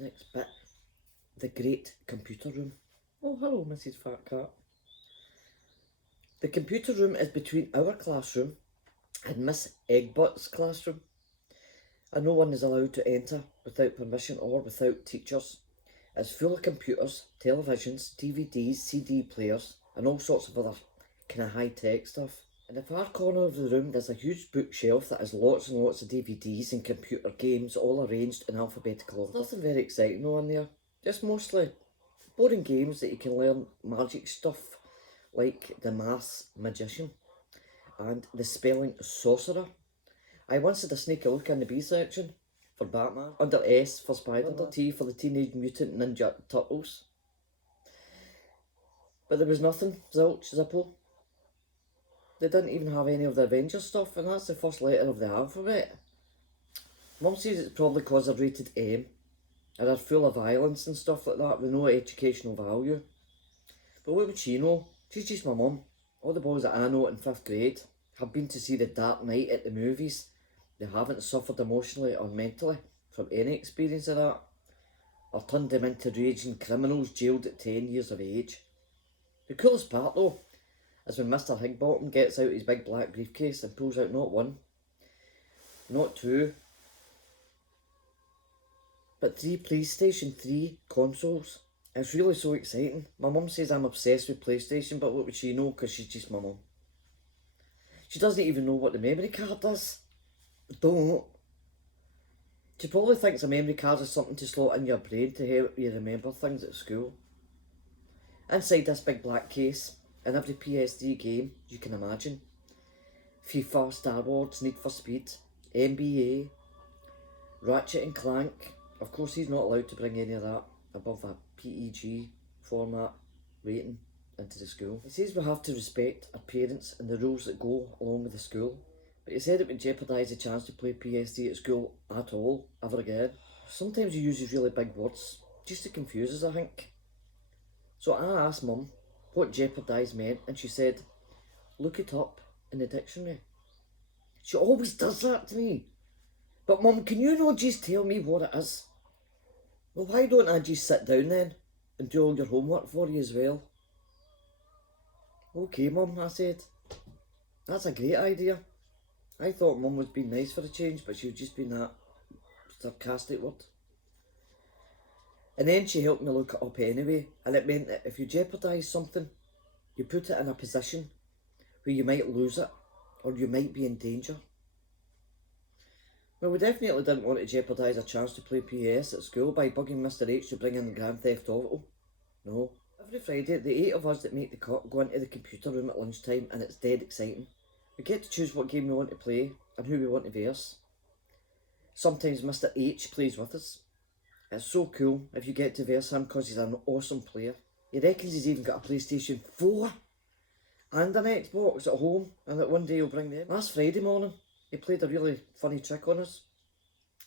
next bit. The great computer room. Oh, hello, Mrs. Fat Cat. The computer room is between our classroom and Miss Egbot's classroom, and no one is allowed to enter without permission or without teachers. It's full of computers, televisions, DVDs, CD players, and all sorts of other kind of high-tech stuff. In the far corner of the room there's a huge bookshelf that has lots and lots of DVDs and computer games all arranged in alphabetical order. Nothing very exciting though in there, just mostly boring games that you can learn magic stuff like the Maths Magician and the Spelling Sorcerer. I once had a sneaky look in the B section for Batman, under S for Spider, under T for the Teenage Mutant Ninja Turtles. But there was nothing, zilch, zippo. They didn't even have any of the Avengers stuff, and that's the first letter of the alphabet. Mum says it's probably because they're rated M, and they're full of violence and stuff like that with no educational value. But what would she know? She's just my mum. All the boys that I know in 5th grade have been to see The Dark Knight at the movies. They haven't suffered emotionally or mentally from any experience of that, or turned them into raging criminals jailed at 10 years of age. The coolest part though is when Mr. Higbottom gets out his big black briefcase and pulls out not one, not two, but 3 PlayStation 3 consoles. It's really so exciting. My mum says I'm obsessed with PlayStation, but what would she know, because she's just my mum. She doesn't even know what the memory card is. Don't. She probably thinks a memory card is something to slot in your brain to help you remember things at school. Inside this big black case, in every PSD game you can imagine. FIFA, Star Wars, Need for Speed, NBA, Ratchet and Clank. Of course he's not allowed to bring any of that above a PEG format rating into the school. He says we have to respect our parents and the rules that go along with the school. But he said it would jeopardise the chance to play PSD at school at all, ever again. Sometimes he uses really big words, just to confuse us I think. So I asked Mum what jeopardise meant, and she said, look it up in the dictionary. She always does that to me. But Mum, can you not just tell me what it is? Well, why don't I just sit down then and do all your homework for you as well? Okay Mum, I said. That's a great idea. I thought Mum was being nice for a change, but she was just being that sarcastic word. And then she helped me look it up anyway, and it meant that if you jeopardise something, you put it in a position where you might lose it, or you might be in danger. Well, we definitely didn't want to jeopardise a chance to play PS at school by bugging Mr H to bring in Grand Theft Auto. No. Every Friday, the 8 of us that make the cut go into the computer room at lunchtime, and it's dead exciting. We get to choose what game we want to play and who we want to verse. Sometimes Mr H plays with us. It's so cool if you get to verse him because he's an awesome player. He reckons he's even got a PlayStation 4 and an Xbox at home, and that one day he'll bring them. Last Friday morning, he played a really funny trick on us.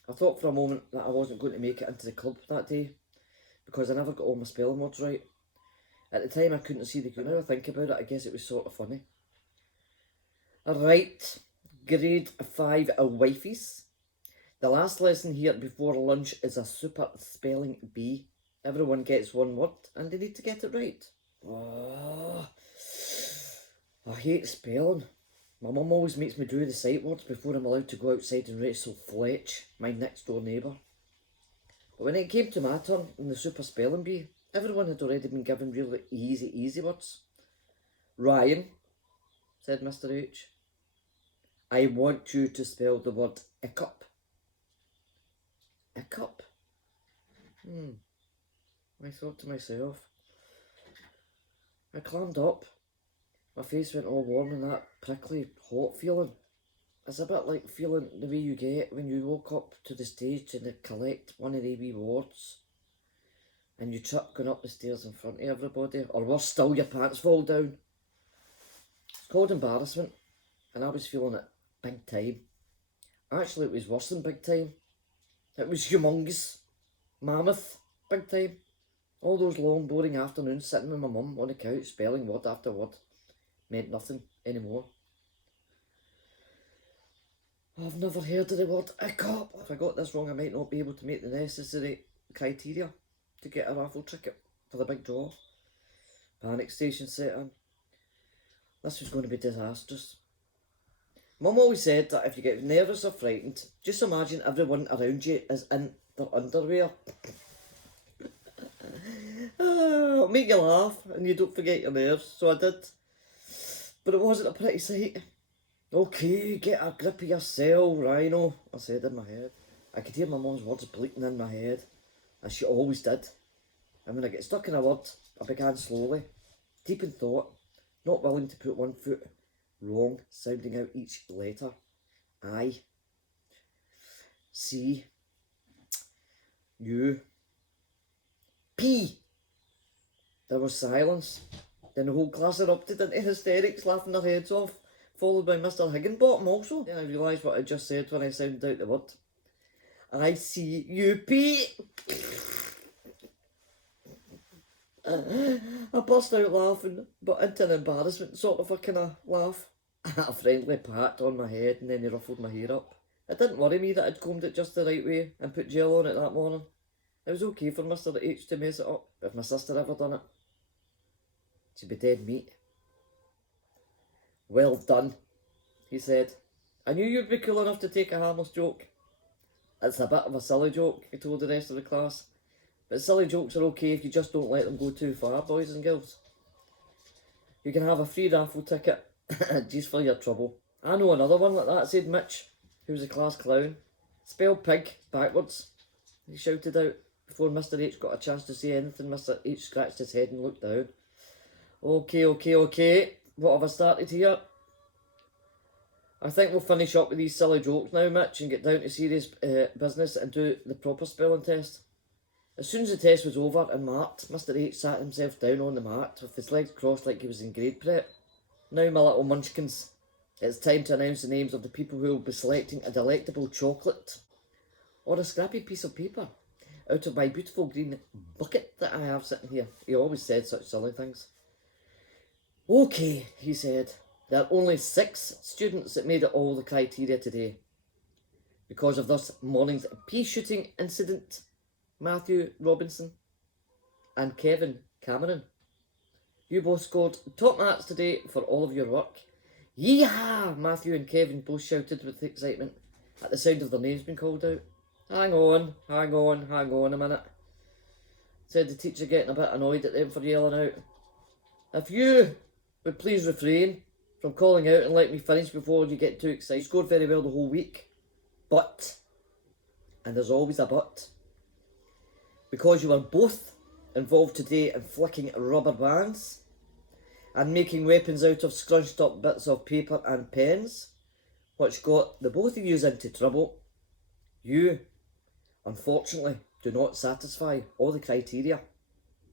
I thought for a moment that I wasn't going to make it into the club that day because I never got all my spelling words right. At the time I couldn't see the cue. Now I think about it, I guess it was sort of funny. Right, grade 5 wifeys. The last lesson here before lunch is a super spelling bee. Everyone gets one word and they need to get it right. Oh, I hate spelling. My mum always makes me do the sight words before I'm allowed to go outside and wrestle Fletch, my next door neighbour. But when it came to my turn in the super spelling bee, everyone had already been given really easy words. Ryan, said Mr H, I want you to spell the word hiccup. Hiccup? I thought to myself. I clammed up. My face went all warm and that prickly, hot feeling. It's a bit like feeling the way you get when you walk up to the stage to collect one of the wee awards and you trip going up the stairs in front of everybody, or worse still, your pants fall down. It's called embarrassment, and I was feeling it big time. Actually, it was worse than big time. It was humongous, mammoth, big time. All those long, boring afternoons sitting with my mum on the couch, spelling word after word, meant nothing anymore. I've never heard of the word hiccup. If I got this wrong, I might not be able to make the necessary criteria to get a raffle ticket for the big draw. Panic station set in. This was going to be disastrous. Mum always said that if you get nervous or frightened, just imagine everyone around you is in their underwear. It'll make you laugh and you don't forget your nerves, so I did. But it wasn't a pretty sight. Okay, get a grip of yourself, Rhino, I said in my head. I could hear my mum's words bleating in my head, as she always did. And when I get stuck in a word, I began slowly, deep in thought, not willing to put one foot wrong, sounding out each letter. I, C, U, P. There was silence. Then the whole class erupted into hysterics, laughing their heads off, followed by Mr. Higginbottom also. Then I realised what I just said when I sounded out the word. I-C-U-P. I burst out laughing, but into an embarrassment sort of a kind of laugh. A friendly pat on my head and then he ruffled my hair up. It didn't worry me that I'd combed it just the right way and put gel on it that morning. It was okay for Mr. H to mess it up. If my sister ever done it, she'd be dead meat. Well done, he said. I knew you'd be cool enough to take a harmless joke. It's a bit of a silly joke, he told the rest of the class. But silly jokes are okay if you just don't let them go too far, boys and girls. You can have a free raffle ticket, just for your trouble. I know another one like that, said Mitch, who was a class clown. Spell pig backwards, he shouted out. Before Mr. H got a chance to say anything, Mr. H scratched his head and looked down. Okay. What have I started here? I think we'll finish up with these silly jokes now, Mitch, and get down to serious business and do the proper spelling test. As soon as the test was over and marked, Mr. H sat himself down on the mat with his legs crossed like he was in grade prep. Now, my little munchkins, it's time to announce the names of the people who will be selecting a delectable chocolate or a scrappy piece of paper out of my beautiful green bucket that I have sitting here. He always said such silly things. Okay, he said, there are only 6 students that made it all the criteria today. Because of this morning's pea shooting incident, Matthew Robinson and Kevin Cameron. You both scored top marks today for all of your work. Yeehaw! Matthew and Kevin both shouted with excitement at the sound of their names being called out. Hang on a minute, said the teacher, getting a bit annoyed at them for yelling out. If you would please refrain from calling out and let me finish before you get too excited. You scored very well the whole week, but, and there's always a but, because you were both involved today in flicking rubber bands and making weapons out of scrunched up bits of paper and pens, which got the both of you into trouble, you, unfortunately, do not satisfy all the criteria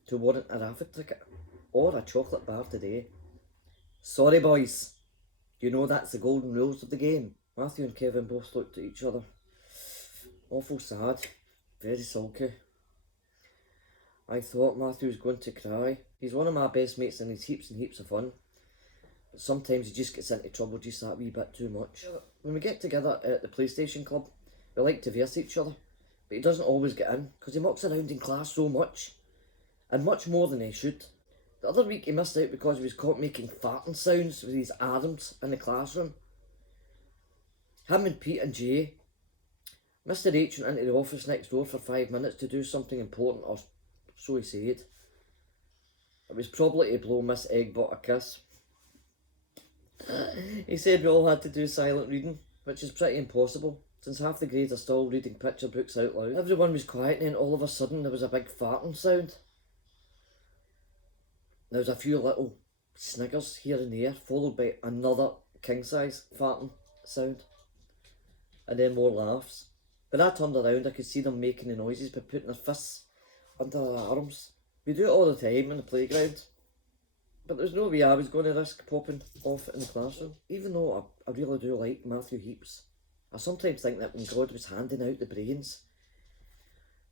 to warrant a raffle ticket or a chocolate bar today. Sorry, boys. You know that's the golden rules of the game. Matthew and Kevin both looked at each other. Awful sad. Very sulky. I thought Matthew was going to cry. He's one of my best mates and he's heaps and heaps of fun. But sometimes he just gets into trouble just that wee bit too much. When we get together at the PlayStation Club, we like to verse each other. But he doesn't always get in because he mucks around in class so much. And much more than he should. The other week he missed out because he was caught making farting sounds with his arms in the classroom. Him and Pete and Jay. Mr. H went into the office next door for 5 minutes to do something important, or so he said. It was probably to blow Miss Eggbot a kiss. He said we all had to do silent reading, which is pretty impossible, since half the grade are still reading picture books out loud. Everyone was quiet and then all of a sudden there was a big farting sound. There was a few little sniggers here and there, followed by another king-size farting sound. And then more laughs. When I turned around, I could see them making the noises by putting their fists under their arms. We do it all the time in the playground. But there's no way I was going to risk popping off in the classroom. Even though I really do like Matthew heaps, I sometimes think that when God was handing out the brains,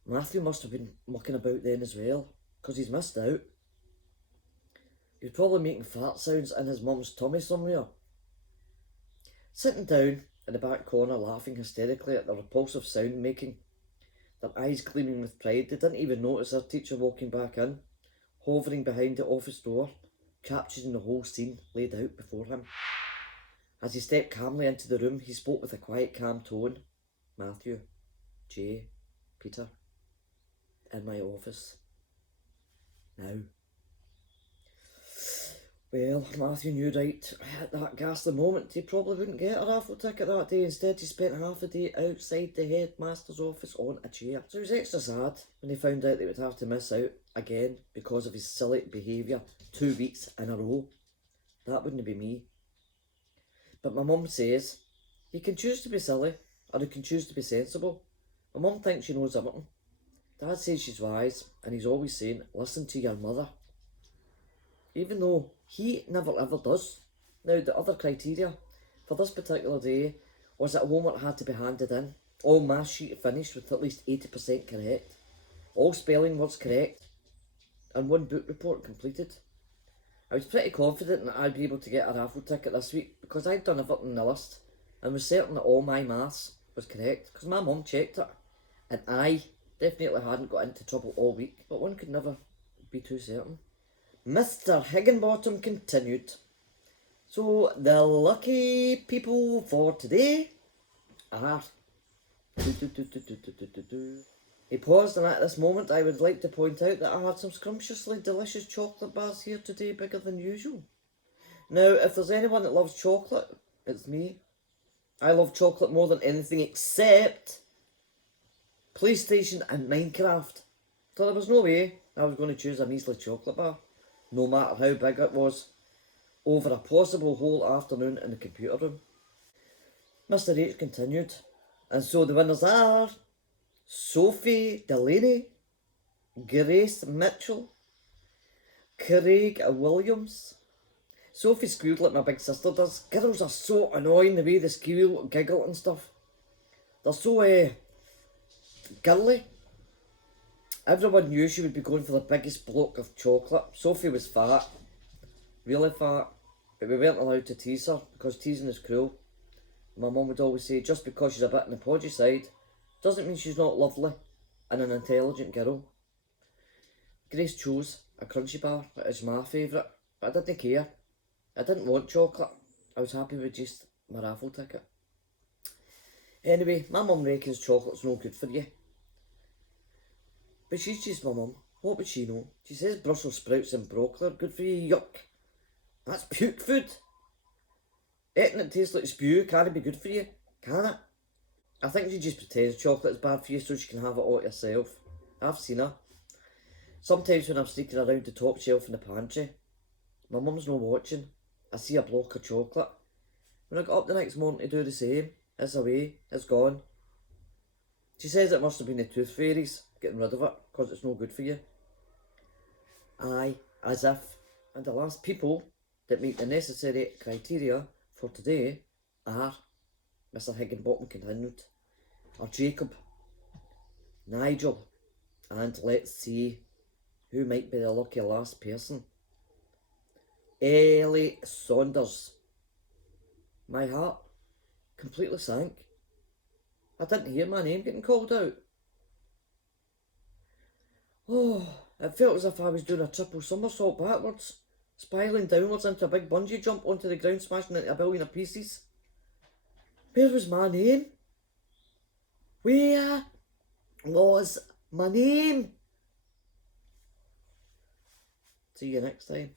Matthew must have been mucking about then as well, because he's missed out. He was probably making fart sounds in his mum's tummy somewhere. Sitting down in the back corner laughing hysterically at the repulsive sound making, their eyes gleaming with pride. They didn't even notice their teacher walking back in, hovering behind the office door, capturing the whole scene laid out before him. As he stepped calmly into the room, he spoke with a quiet, calm tone. Matthew, Jay, Peter, in my office. Now. Well, Matthew knew right at that ghastly moment he probably wouldn't get a raffle ticket that day. Instead, he spent half a day outside the headmaster's office on a chair. So he was extra sad when he found out that he would have to miss out again because of his silly behaviour 2 weeks in a row. That wouldn't be me. But my mum says, he can choose to be silly, or he can choose to be sensible. My mum thinks she knows everything. Dad says she's wise, and he's always saying, listen to your mother. Even though he never ever does. Now, the other criteria for this particular day was that homework had to be handed in, all maths sheet finished with at least 80% correct, all spelling words correct, and 1 book report completed. I was pretty confident that I'd be able to get a raffle ticket this week because I'd done everything in the list and was certain that all my maths was correct because my mum checked it, and I definitely hadn't got into trouble all week, but one could never be too certain. Mr. Higginbottom continued. So the lucky people for today are... He paused, and at this moment I would like to point out that I had some scrumptiously delicious chocolate bars here today, bigger than usual. Now, if there's anyone that loves chocolate, it's me. I love chocolate more than anything except PlayStation and Minecraft. So there was no way I was going to choose a measly chocolate bar, no matter how big it was, over a possible whole afternoon in the computer room. Mr. H continued, and so the winners are Sophie Delaney, Grace Mitchell, Craig Williams. Sophie squealed like my big sister does. Girls are so annoying the way they squeal, giggle and stuff. They're so girly. Everyone knew she would be going for the biggest block of chocolate. Sophie was fat, really fat, but we weren't allowed to tease her because teasing is cruel. My mum would always say, just because she's a bit on the podgy side doesn't mean she's not lovely and an intelligent girl. Grace chose a crunchy bar, which is my favourite, but I didn't care. I didn't want chocolate. I was happy with just my raffle ticket. Anyway, my mum reckons chocolate's no good for you. But she's just my mum. What would she know? She says Brussels sprouts and broccoli are good for you. Yuck. That's puke food. Eating it tastes like spew can't be good for you, can it? I think she just pretends chocolate is bad for you so she can have it all herself. I've seen her. Sometimes when I'm sneaking around the top shelf in the pantry, my mum's not watching. I see a block of chocolate. When I got up the next morning to do the same, it's away, it's gone. She says it must have been the tooth fairies getting rid of it because it's no good for you. Aye, as if. And the last people that meet the necessary criteria for today are, Mr. Higginbottom continued, are Jacob, Nigel, and let's see who might be the lucky last person. Ellie Saunders. My heart completely sank. I didn't hear my name getting called out. Oh, it felt as if I was doing a triple somersault backwards, spiralling downwards into a big bungee jump onto the ground, smashing into a billion of pieces. Where was my name? Where was my name? See you next time.